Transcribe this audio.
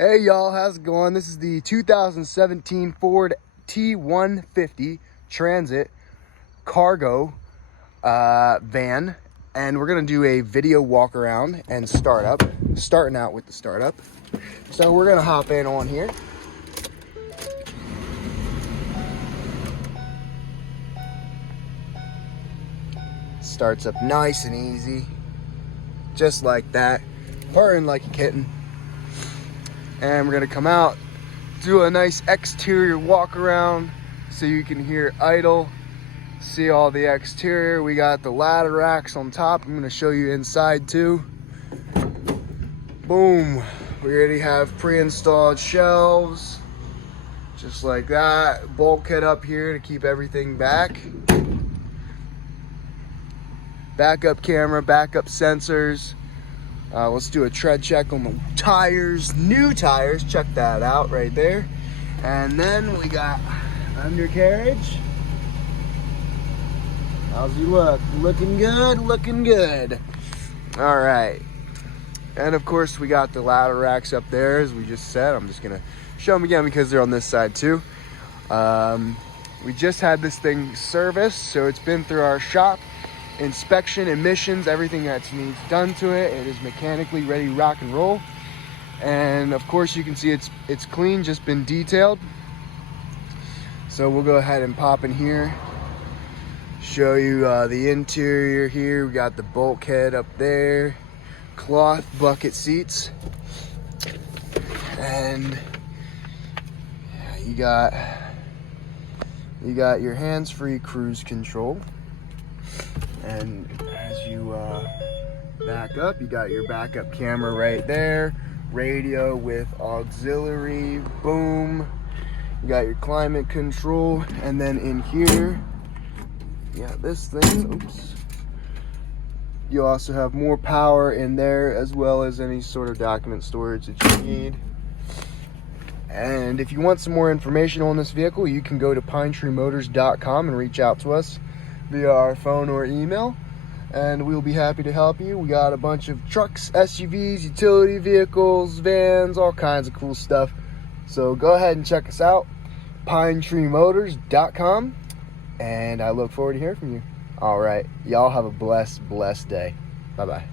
Hey y'all, how's it going? This is the 2017 Ford T150 Transit cargo van, and we're gonna do a video walk around and starting out with the startup. So we're gonna hop in on here. Starts up nice and easy, just like that, purring like a kitten. And we're gonna come out, do a nice exterior walk around so you can hear idle, see all the exterior. We got the ladder racks on top. I'm gonna show you inside too. Boom, we already have pre-installed shelves, just like that. Bulkhead up here to keep everything back. Backup camera, backup sensors. Let's do a tread check on the tires. New tires, check that out right there. And then we got undercarriage. How's he look? Looking good, looking good. All right. And of course we got the ladder racks up there, as we just said. I'm just gonna show them again because they're on this side too. We just had this thing serviced, so it's been through our shop. Inspection, emissions, everything that needs done to it. It is mechanically ready to rock and roll. And of course you can see it's clean, just been detailed. So we'll go ahead and pop in here, show you the interior here. We got the bulkhead up there, cloth bucket seats, and you got your hands-free cruise control. And as you back up, you got your backup camera right there, radio with auxiliary, boom. You got your climate control, and then in here, yeah, this thing, oops. You also have more power in there, as well as any sort of document storage that you need. And if you want some more information on this vehicle, you can go to pinetreemotors.com and reach out to us via our phone or email, and we'll be happy to help you. We got a bunch of trucks, SUVs, utility vehicles, vans, all kinds of cool stuff. So go ahead and check us out, pinetreemotors.com, and I look forward to hearing from you. All right, y'all have a blessed day. Bye-bye.